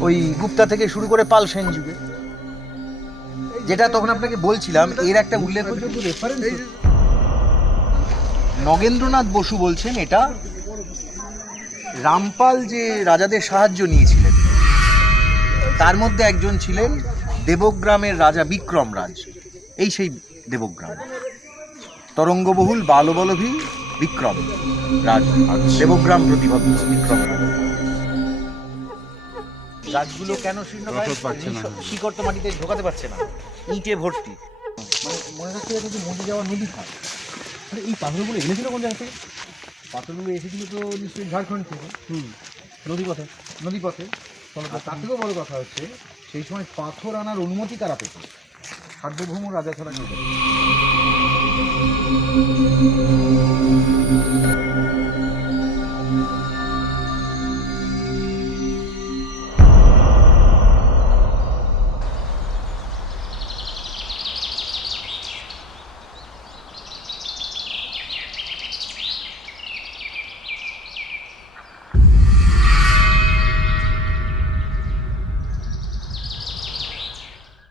ওই গুপ্তা থেকে শুরু করে পাল সেন যুগে। যেটা তখন আপনাকে বলছিলাম, এর একটা উল্লেখযোগ্য রেফারেন্স নগেন্দ্রনাথ বসু বলছেন এটা, রামপাল যে রাজাদের সাহায্য নিয়েছিলেন, তার মধ্যে একজন ছিলেন দেবগ্রামের রাজা বিক্রম রাজ। এই সেই দেবগ্রাম। তরঙ্গবহুল বালবলভী বিক্রম রাজ। দেবগ্রাম প্রতিভদ্র বিক্রম রাজ। গাছগুলো কেন শীর্ণ। শিকড় তো মাটিতে ঢোকাতে পারছে না। ইটে ভর্তি। মানে মনে রাখতে হবে যে মজে যাওয়া নদী খাল। আরে এই পাথরগুলো এনেছিল কোন জায়গা থেকে? পাথরগুলো এসেছিল তো নিশ্চয়ই ঝাড়খণ্ড থেকে। হুম। নদীপথে নদীপথে। তার থেকেও বড় কথা হচ্ছে সেই সময় পাথর আনার অনুমতি কারা পেত? সার্বভৌম রাজা ছাড়া।